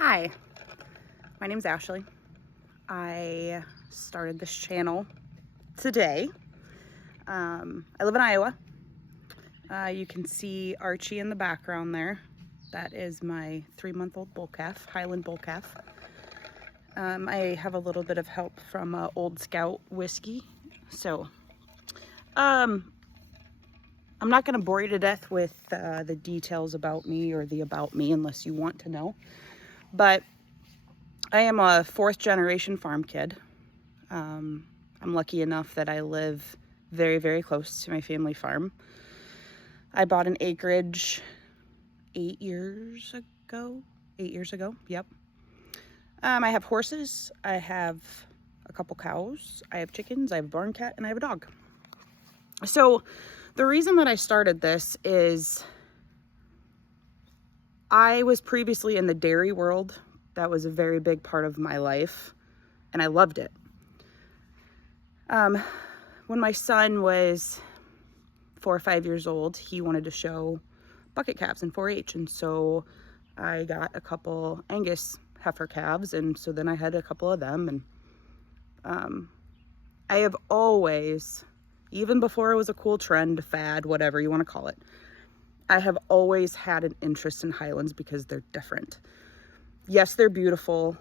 Hi, my name's Ashley. I started this channel today. I live in Iowa. You can see Archie in the background there. That is my 3-month-old bull calf, Highland bull calf. I have a little bit of help from Old Scout whiskey. So, I'm not going to bore you to death with the details about me or the about me unless you want to know. But I am a 4th generation farm kid. I'm lucky enough that I live very, very close to my family farm. I bought an acreage 8 years ago. 8 years ago, yep. I have horses, I have a couple cows, I have chickens, I have a barn cat, and I have a dog. So the reason that I started this is I was previously in the dairy world. That was a very big part of my life, and I loved it. When my son was 4 or 5 years old, he wanted to show bucket calves in 4-H, and so I got a couple Angus heifer calves, and so then I had a couple of them, and I have always, even before it was a cool trend, fad, whatever you want to call it, I have always had an interest in Highlands because they're different. Yes, they're beautiful,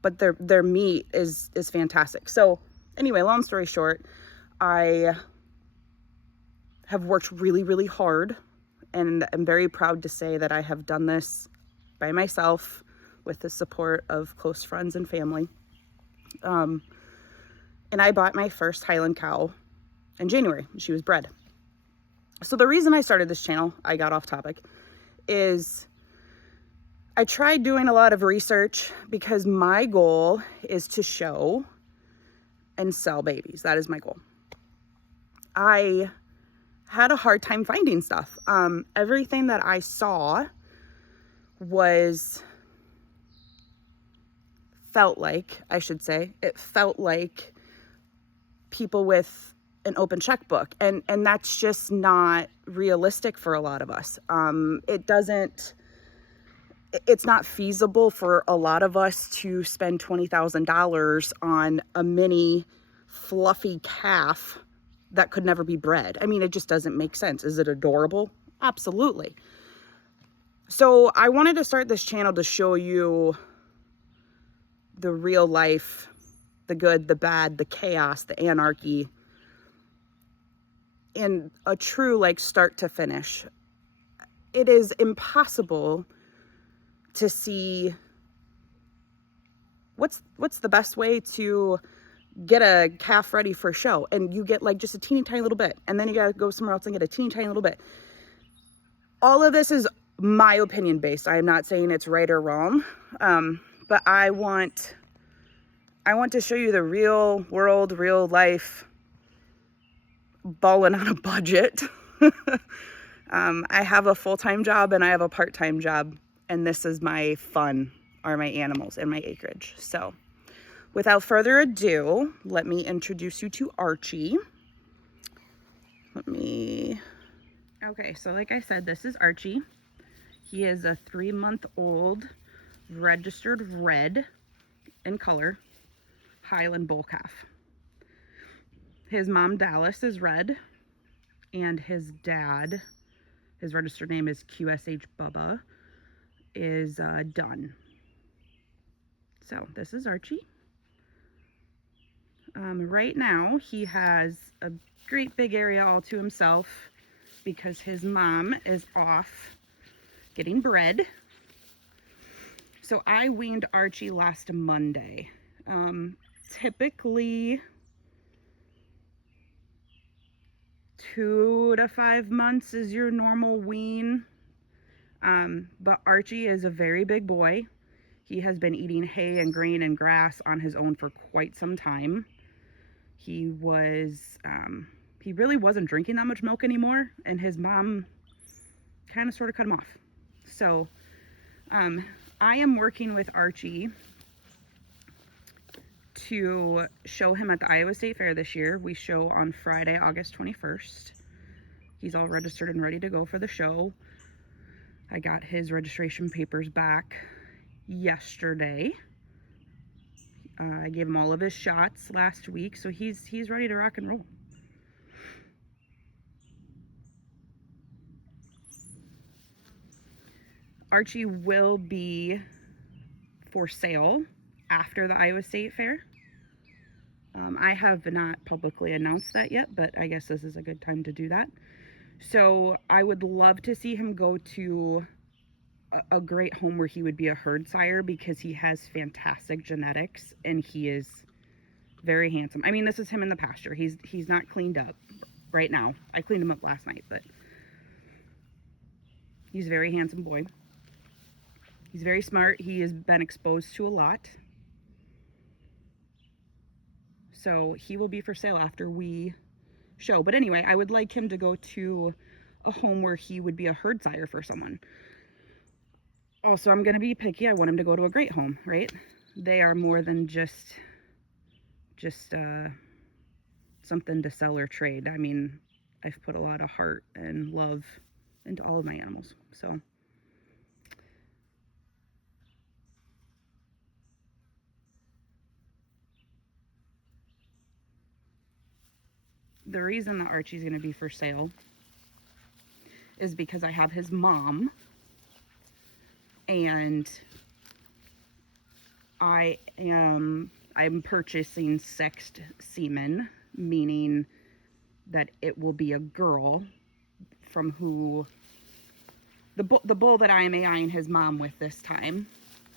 but their meat is fantastic. So anyway, long story short, I have worked really, really hard, and I'm very proud to say that I have done this by myself with the support of close friends and family. And I bought my first Highland cow in January. She was bred. So the reason I started this channel, I got off topic, is I tried doing a lot of research because my goal is to show and sell babies. That is my goal. I had a hard time finding stuff. Everything that I saw felt like people with an open checkbook, and that's just not realistic for a lot of us. It's not feasible for a lot of us to spend $20,000 on a mini fluffy calf that could never be bred. I mean, it just doesn't make sense. Is it adorable? Absolutely. So I wanted to start this channel to show you the real life, the good, the bad, the chaos, the anarchy, in a true, like, start to finish. It is impossible to see what's the best way to get a calf ready for show, and you get like just a teeny tiny little bit, and then you gotta go somewhere else and get a teeny tiny little bit. All of this is my opinion based. I am not saying it's right or wrong, but I want to show you the real world, real life, balling on a budget. I have a full-time job and I have a part-time job, and this is my fun, are my animals and my acreage. So without further ado, let me introduce you to Archie. Okay, so like I said, this is Archie. He is a 3-month-old registered red in color Highland bull calf. His mom, Dallas, is red, and his dad, his registered name is QSH Bubba, is Dunn. So this is Archie. Right now he has a great big area all to himself because his mom is off getting bred. So I weaned Archie last Monday. Typically 2 to 5 months is your normal wean. But Archie is a very big boy. He has been eating hay and grain and grass on his own for quite some time. He really wasn't drinking that much milk anymore, and his mom kind of sort of cut him off. So I am working with Archie to show him at the Iowa State Fair this year. We show on Friday, August 21st. He's all registered and ready to go for the show. I got his registration papers back, yesterday. I gave him all of his shots last week, so he's ready to rock and roll. Archie will be for sale after the Iowa State Fair. I have not publicly announced that yet, but I guess this is a good time to do that. So I would love to see him go to a great home where he would be a herd sire, because he has fantastic genetics and he is very handsome. I mean, this is him in the pasture. He's not cleaned up right now. I cleaned him up last night, but he's a very handsome boy. He's very smart. He has been exposed to a lot. So he will be for sale after we show. But anyway, I would like him to go to a home where he would be a herd sire for someone. Also, I'm going to be picky. I want him to go to a great home, right? They are more than just something to sell or trade. I mean, I've put a lot of heart and love into all of my animals. So the reason that Archie's going to be for sale is because I have his mom, and I'm purchasing sexed semen, meaning that it will be a girl from who the bull that I am AIing his mom with this time.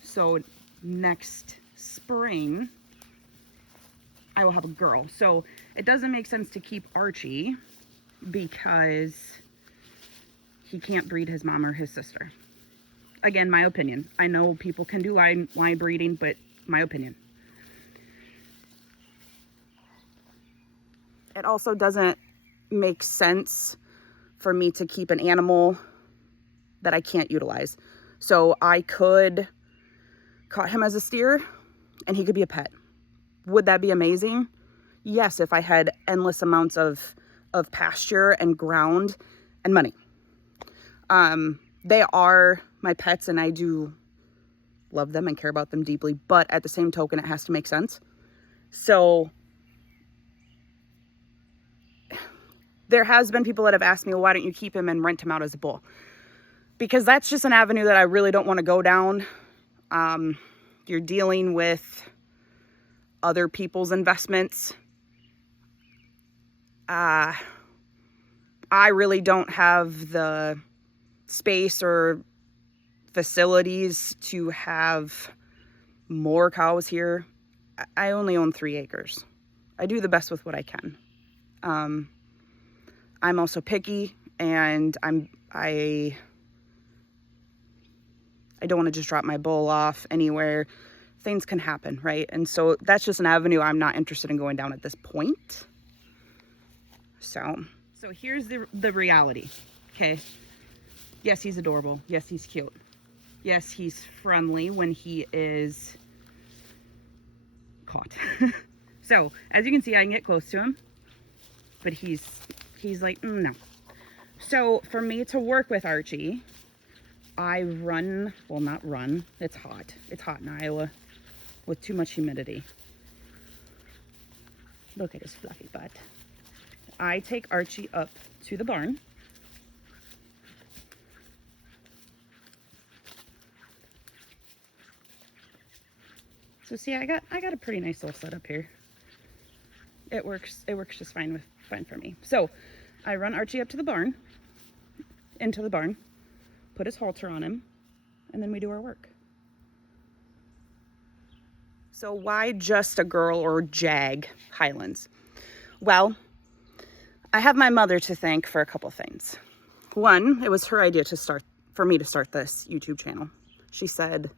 So next spring I will have a girl. So it doesn't make sense to keep Archie because he can't breed his mom or his sister. Again, my opinion. I know people can do line breeding, but my opinion. It also doesn't make sense for me to keep an animal that I can't utilize. So I could caught him as a steer and he could be a pet. Would that be amazing? Yes, if I had endless amounts of pasture and ground and money. They are my pets and I do love them and care about them deeply, but at the same token, it has to make sense. So there has been people that have asked me, well, why don't you keep him and rent him out as a bull? Because that's just an avenue that I really don't want to go down. You're dealing with other people's investments. I really don't have the space or facilities to have more cows here. I only own 3 acres. I do the best with what I can. I'm also picky, and I don't want to just drop my bull off anywhere. Things can happen, right? And so that's just an avenue I'm not interested in going down at this point. So here's the reality, okay? Yes, he's adorable. Yes, he's cute. Yes, he's friendly when he is caught. So, as you can see, I can get close to him, but he's like, no. So, for me to work with Archie, I not run, it's hot. It's hot in Iowa with too much humidity. Look at his fluffy butt. I take Archie up to the barn. So see, I got a pretty nice little setup here. It works just fine for me. So I run Archie up to the barn, into the barn, put his halter on him, and then we do our work. So why Just a Girl or JAG Highlands? Well, I have my mother to thank for a couple things. One, it was her idea for me to start this YouTube channel. She said,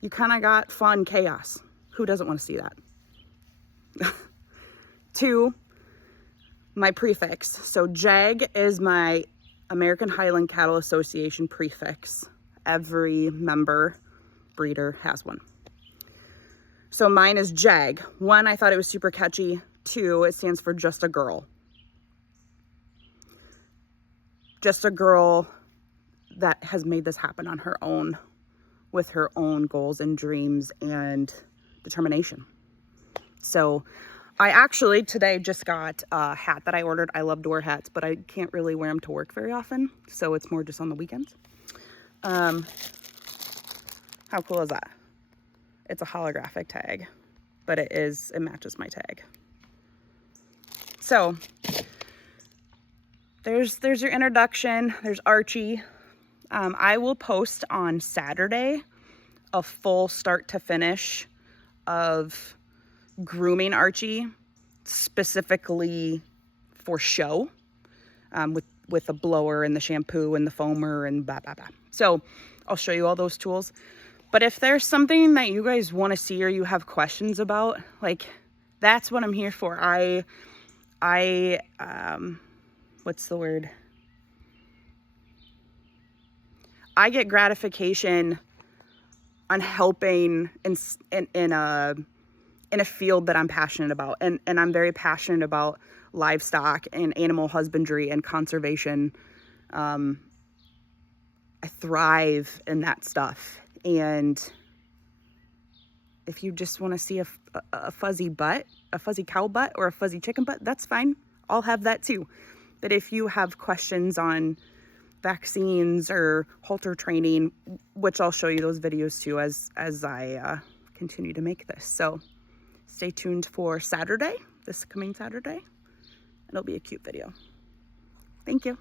you kind of got fun chaos. Who doesn't want to see that? 2, my prefix. So JAG is my American Highland Cattle Association prefix. Every member breeder has one. So mine is JAG. 1, I thought it was super catchy. 2, it stands for Just a Girl. Just a girl that has made this happen on her own with her own goals and dreams and determination. So I actually today just got a hat that I ordered. I love to wear hats, but I can't really wear them to work very often. So it's more just on the weekends. How cool is that? It's a holographic tag, but it matches my tag. So there's your introduction. There's Archie. I will post on Saturday a full start to finish of grooming Archie, specifically for show, with the blower and the shampoo and the foamer and blah, blah, blah. So I'll show you all those tools. But if there's something that you guys want to see or you have questions about, like, that's what I'm here for. What's the word? I get gratification on helping in a field that I'm passionate about. And I'm very passionate about livestock and animal husbandry and conservation. I thrive in that stuff. And if you just want to see a fuzzy butt, a fuzzy cow butt or a fuzzy chicken butt, that's fine. I'll have that too. But if you have questions on vaccines or halter training, which I'll show you those videos too as I continue to make this. So stay tuned for Saturday, this coming Saturday. It'll be a cute video. Thank you.